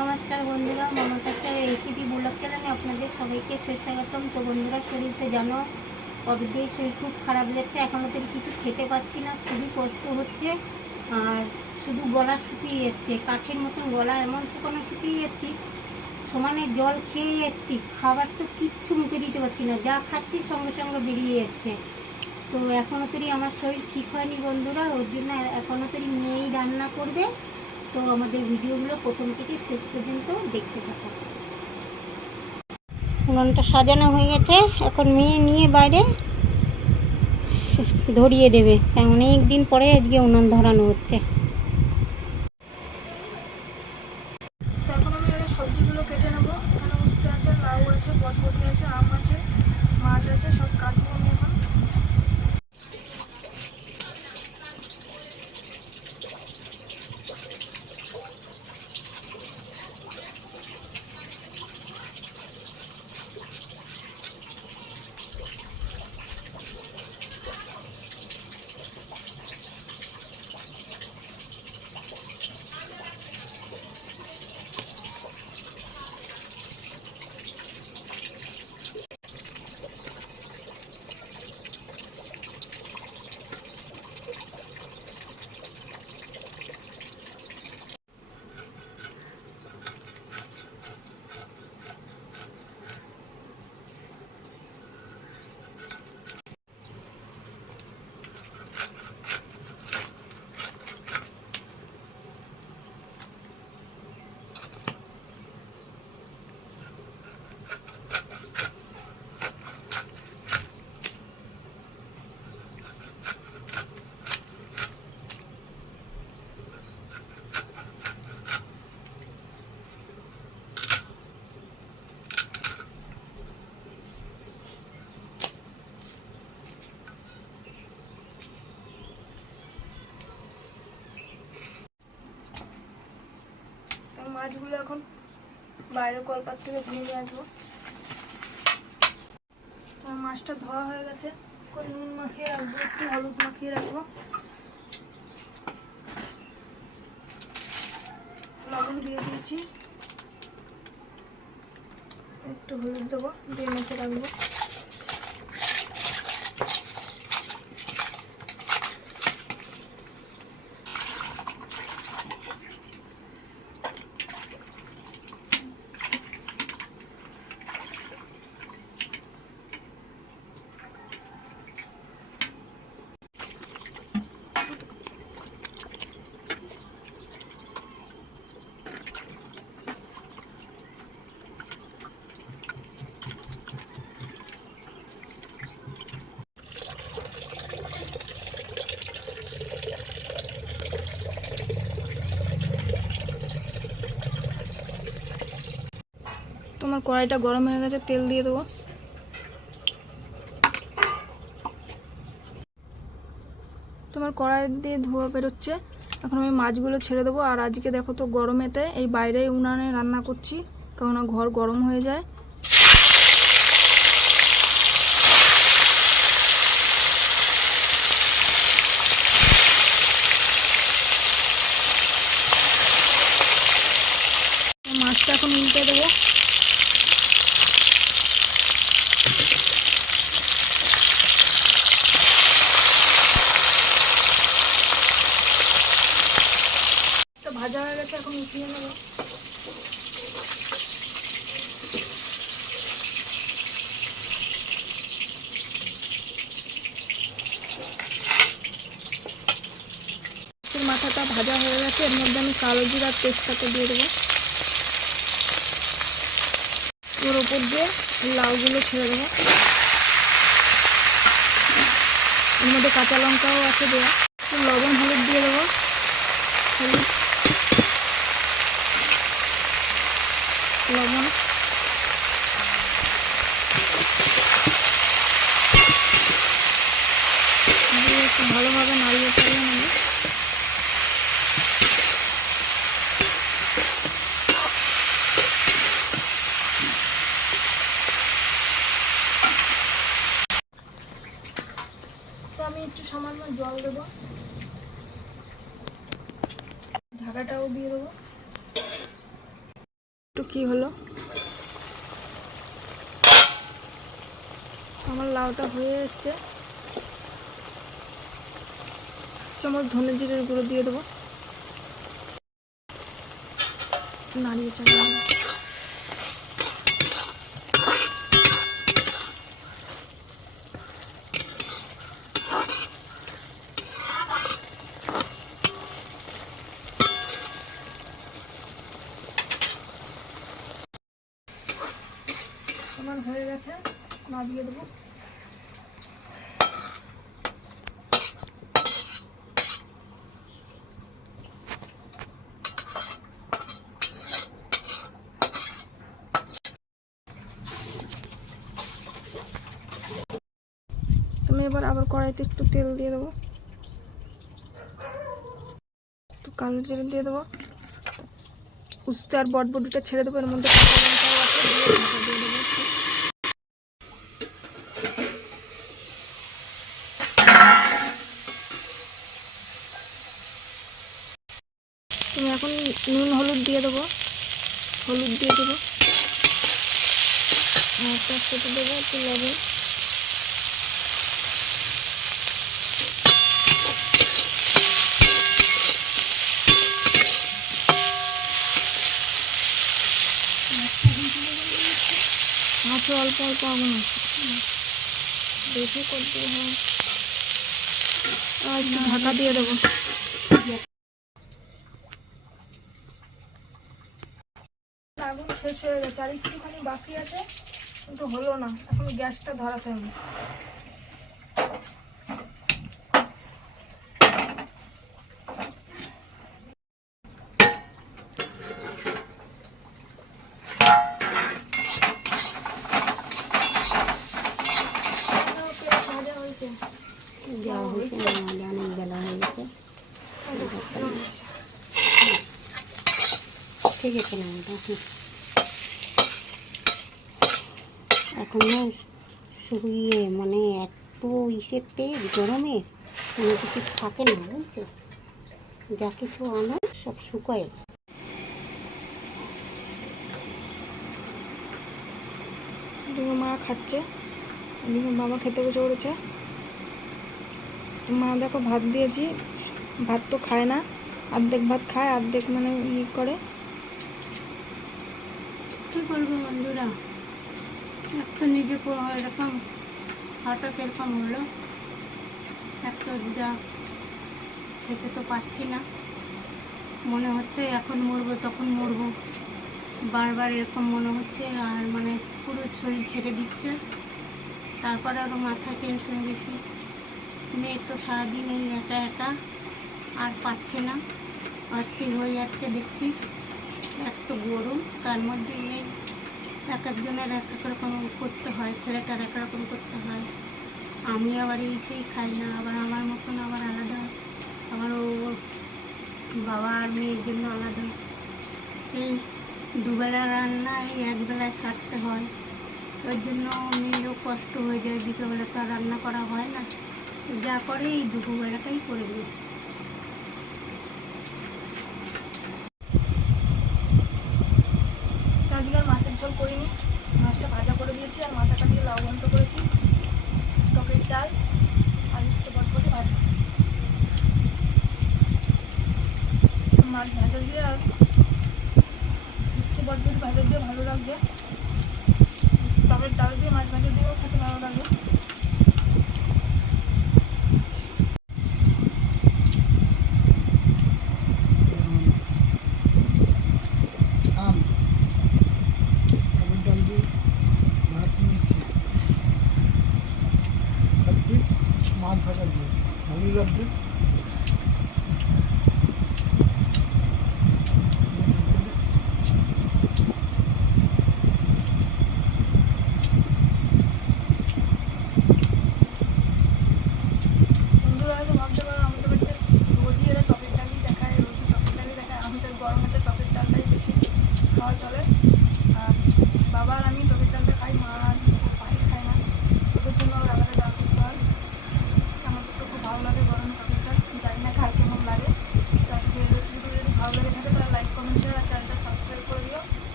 নমস্কার বন্ধুরা মমতা একটা রেসিপি ব্লগ চ্যানেলে আপনাদের সবাইকে সুস্বাগতম। তো বন্ধুরা, শরীর তো জানো কবে দিয়ে শরীর খুব খারাপ যাচ্ছে এখনও তো কিছু খেতে পাচ্ছি না, খুবই কষ্ট হচ্ছে। আর শুধু গলা শুকিয়ে যাচ্ছে, কাঠের মতন গলা এমন শুকানো শুকিয়ে যাচ্ছি, সমানে জল খেয়ে যাচ্ছি, খাবার তো কিচ্ছু মুখে দিতে পারছি না, যা খাচ্ছি সঙ্গে সঙ্গে বেরিয়ে যাচ্ছে। তো এখনও তরি আমার শরীর ঠিক হয়নি বন্ধুরা, ওর জন্য এখনও তরি মেয়েই রান্না করবে। তো আমাদের ভিডিওগুলো প্রথম থেকে শেষ পর্যন্ত দেখতে থাকো উনানটা সাজানো হয়ে গেছে। এখন মেয়ে নিয়ে বাইরে ধরিয়ে দেবে। অনেক দিন পরে আজকে উনান ধরানো হচ্ছে তো এখন আমি এখানে সবজিগুলো কেটে নেব এখানে উস্তে আছে লাউ আছে বসবটি আছে আম আছে মাছ আছে সব কাটবো আমি এখন আমি মাছগুলো এখন বাইরে কলপাত থেকে ধুয়ে নিয়ে আসব। মাছটা ধোয়া হয়ে গেছে। নুন মাখিয়ে রাখব, একটু হলুদ মাখিয়ে রাখব। লবণ দিয়ে দিয়েছি। একটু হলুদ দেবো, দিয়ে মেখে রাখব। তোমার কড়াইটা গরম হয়ে গেছে, তেল দিয়ে দেবো। তোমার কড়াই দিয়ে ধোয়া বেরোচ্ছে। এখন আমি মাছগুলো ছেড়ে দেবো। আর আজকে দেখো তো গরমেতে এই বাইরে উনানে রান্না করছি, কেননা ঘর গরম হয়ে যায় মাছটা এখন উল্টে দেবো তো ভাজা মাথাটা ভাজা হয়ে গেছে, এর মধ্যে আমি কালো জিরার তেজপাতা দিয়ে দেবো। ওর ওপর দিয়ে লাউগুলো ছেড়ে দেবো। এর মধ্যে কাঁচা লঙ্কাও আছে দেওয়া একটু লবণ হলুদ দিয়ে দেবো হলুদ লবণ দিয়ে একটু ভালোভাবে নাড়িয়ে চালিয়ে নেব তো আমি একটু সামান্য জল দেবো। ঢাকাটাও দিয়ে দেবো। একটু কি হলো? আমার লাউটা হয়ে এসছে। চামচ ধনে জিরের গুঁড়ো দিয়ে দেবো। নাড়িয়ে চাড়িয়ে। আমি এবার আবার কড়াইতে একটু তেল দিয়ে দেবো। একটু কালো জিরে দিয়ে দেবো। উস্তে আর বটবটিটা ছেড়ে দেবো, এর মধ্যে দিয়ে দেবো একটু। তুমি এখন নুন হলুদ দিয়ে দেবো। হলুদ দিয়ে দেবো। তার সাথে দেবো, একটু লবণ। আছে অল্প অল্প আগুন আছে। বেশি করতে হয় আর ঢাকা দিয়ে দেবো। শেষ হয়ে গেছে। আর একটুখানি বাকি আছে, কিন্তু হলো না। এখন গ্যাসটা ধরাতে হবে। ঠিক আছে না ওটা হুম। এখন না শুকিয়ে মানে এত ইসের তেল গরমে কোনো কিছু থাকে না বুঝছ? যা কিছু আনো সব শুকায় মা খাচ্ছে বাবা খেতে বসে পড়েছে। মা দেখো ভাত দিয়েছি ভাত তো খায় না অর্ধেক ভাত খায় অর্ধেক মানে ই করে। কী করব বন্ধুরা? একটা নিজে এরকম হঠাৎ এরকম হলো। একটা যা খেতে তো পাচ্ছি না। মনে হচ্ছে এখন মরবো, তখন মরবো। বারবার এরকম মনে হচ্ছে আর মানে পুরো শরীর ছেড়ে দিচ্ছে। তারপরে আরও মাথায় টেনশন বেশি। মেয়ে তো সারাদিন এই একা একা আর পাচ্ছে না। অস্থির হয়ে যাচ্ছে দেখছি। এত গরম তার মধ্যে এই এক একজনের এক এক রকম করতে হয়, ছেলেটার এক রকম করতে হয়। আমি আবার এই সেই খাই না, আবার আমার মতন আবার আলাদা, আবার ও বাবা আর মেয়ের জন্য আলাদা। এই দুবেলা রান্না এই একবেলায় সারতে হয়, ওর জন্য মেয়েরও কষ্ট হয়ে যায়, বিকেলবেলা তো রান্না করা হয় না। যা করে এই দুপুরবেলাটাই করে দিই তো আজকে আর মাছের ঝোল করিনি মাছটা ভাজা করে দিয়েছি আর মাথাটা দিয়ে লাউ ঘন্ট করেছি টকের ডাল আর উস্তে বটবটি ভাজা মাছ ভাজা দিয়ে আর উস্তে বটবটি ভাজা দিয়ে ভালো লাগবে। টকের ডাল দিয়ে মাছ ভাজা দিয়েও খেতে ভালো লাগবে